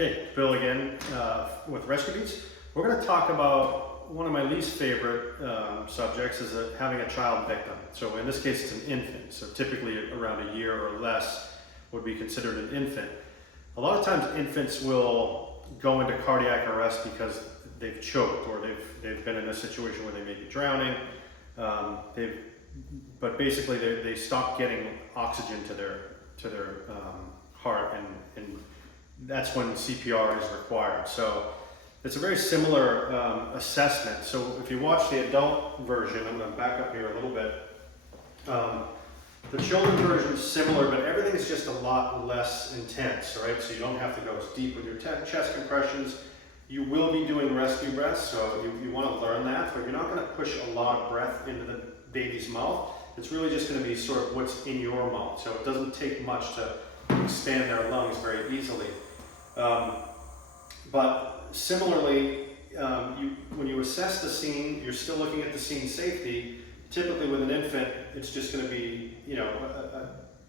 Okay, Bill again with Rescue Beats. We're going to talk about one of my least favorite subjects is having a child victim. So in this case, it's an infant. So typically around a year or less would be considered an infant. A lot of times infants will go into cardiac arrest because they've choked or they've been in a situation where they may be drowning. But basically they stop getting oxygen to their heart, and that's when CPR is required. So it's a very similar assessment. So if you watch the adult version, I'm going to back up here a little bit. The children version is similar, but everything is just a lot less intense, right? So you don't have to go as deep with your chest compressions. You will be doing rescue breaths, so you want to learn that, but you're not going to push a lot of breath into the baby's mouth. It's really just going to be sort of what's in your mouth. So it doesn't take much to expand their lungs very easily. But similarly, when you assess the scene, you're still looking at the scene safety. Typically with an infant, it's just going to be,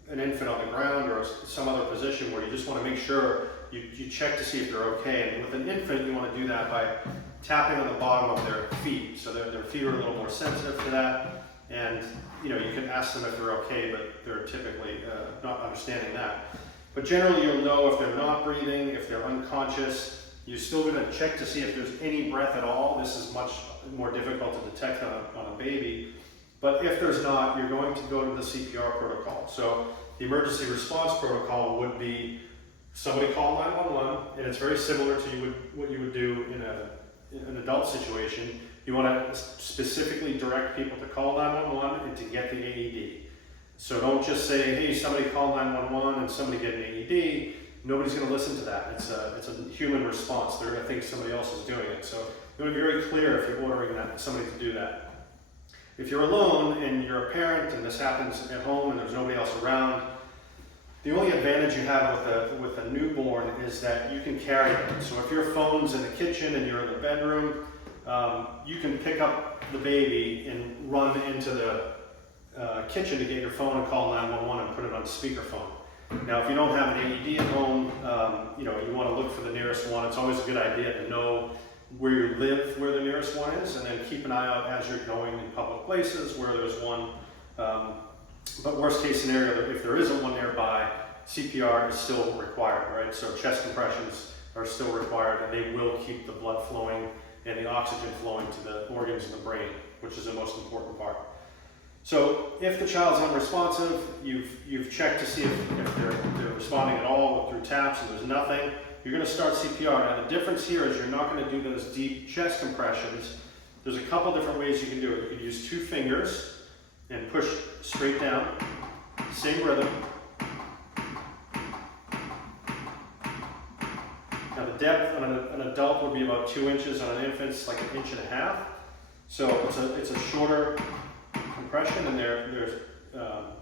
an infant on the ground or some other position where you just want to make sure you check to see if they're okay. And with an infant, you want to do that by tapping on the bottom of their feet. So their feet are a little more sensitive to that. And you can ask them if they're okay, but they're typically not understanding that. But generally you'll know if they're not breathing, if they're unconscious. You're still going to check to see if there's any breath at all. This is much more difficult to detect on a baby. But if there's not, you're going to go to the CPR protocol. So the emergency response protocol would be somebody call 911, and it's very similar to what you would do in an adult situation. You want to specifically direct people to call 911 and to get the AED. So don't just say, hey, somebody call 911 and somebody get an AED. Nobody's going to listen to that. It's a human response. They're going to think somebody else is doing it. So you want to be very clear if you're ordering somebody to do that. If you're alone and you're a parent and this happens at home and there's nobody else around, the only advantage you have with a newborn is that you can carry them. So if your phone's in the kitchen and you're in the bedroom, you can pick up the baby and run into the kitchen to get your phone and call 911 and put it on speakerphone. Now, if you don't have an AED at home, you want to look for the nearest one. It's always a good idea to know where you live, where the nearest one is, and then keep an eye out as you're going in public places where there's one. But worst case scenario, if there isn't one nearby, CPR is still required, right? So chest compressions are still required, and they will keep the blood flowing and the oxygen flowing to the organs in the brain, which is the most important part. So if the child's unresponsive, you've checked to see if they're responding at all through taps and there's nothing, you're going to start CPR. Now the difference here is you're not going to do those deep chest compressions. There's a couple different ways you can do it. You can use 2 fingers and push straight down, same rhythm. Now the depth on an adult would be about 2 inches, on an infant it's like 1.5 inches. So it's a shorter compression, and their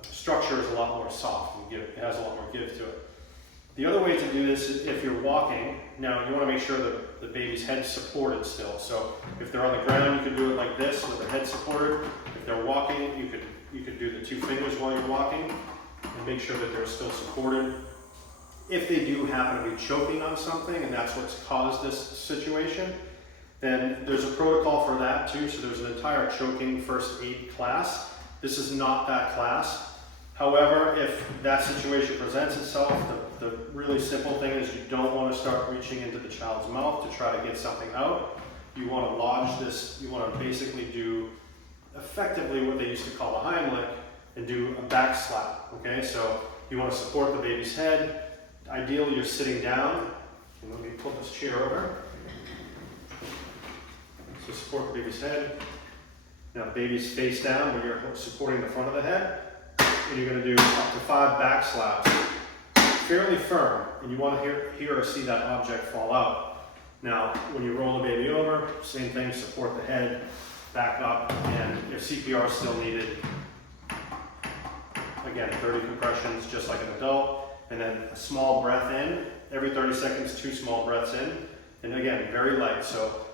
structure is a lot more soft and it has a lot more give to it. The other way to do this is if you're walking. Now you want to make sure that the baby's head's supported still. So if they're on the ground, you can do it like this with their head supported. If they're walking, you could do the 2 fingers while you're walking and make sure that they're still supported. If they do happen to be choking on something and that's what's caused this situation, then there's a protocol for that too. So there's an entire choking first aid class. This is not that class. However, if that situation presents itself, the really simple thing is you don't want to start reaching into the child's mouth to try to get something out. You want to lodge this, you want to basically do effectively what they used to call a Heimlich and do a back slap, okay? So you want to support the baby's head. Ideally, you're sitting down. And let me pull this chair over. So support the baby's head. Now baby's face down, but you're supporting the front of the head. And you're going to do up to 5 back slaps. Fairly firm, and you want to hear or see that object fall out. Now, when you roll the baby over, same thing, support the head, back up, and if CPR is still needed, again, 30 compressions, just like an adult, and then a small breath in. Every 30 seconds, 2 small breaths in, and again, very light. So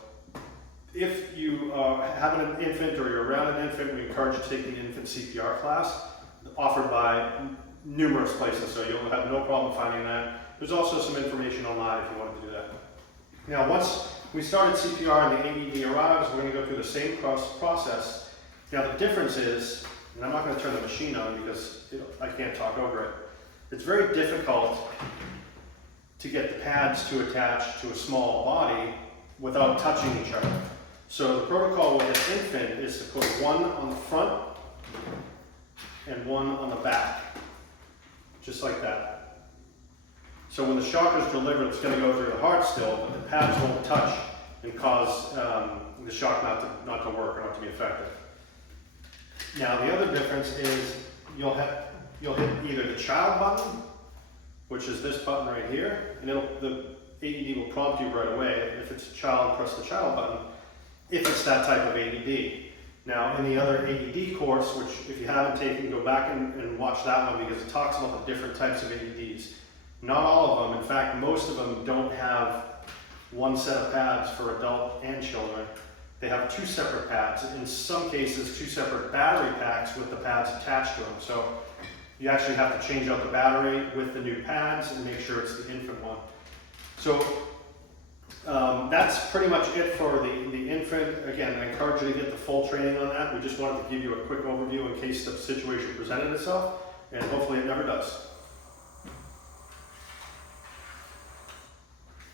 if you have an infant or you're around an infant, we encourage you to take the infant CPR class offered by numerous places, so you'll have no problem finding that. There's also some information online if you wanted to do that. Now, once we started CPR and the AED arrives, we're going to go through the same process. Now, the difference is, and I'm not going to turn the machine on because I can't talk over it. It's very difficult to get the pads to attach to a small body without touching each other. So the protocol with an infant is to put one on the front and one on the back, just like that. So when the shock is delivered, it's going to go through the heart still, but the pads won't touch and cause the shock not to work or not to be effective. Now the other difference is you'll hit either the child button, which is this button right here, and the AED will prompt you right away. If it's a child, press the child button, if it's that type of AED. Now in the other AED course, which if you haven't taken, go back and watch that one because it talks about the different types of AEDs. Not all of them, in fact most of them don't have one set of pads for adult and children. They have two separate pads, in some cases two separate battery packs with the pads attached to them. So you actually have to change out the battery with the new pads and make sure it's the infant one. So that's pretty much it for the infant. Again, I encourage you to get the full training on that. We just wanted to give you a quick overview in case the situation presented itself, and hopefully it never does.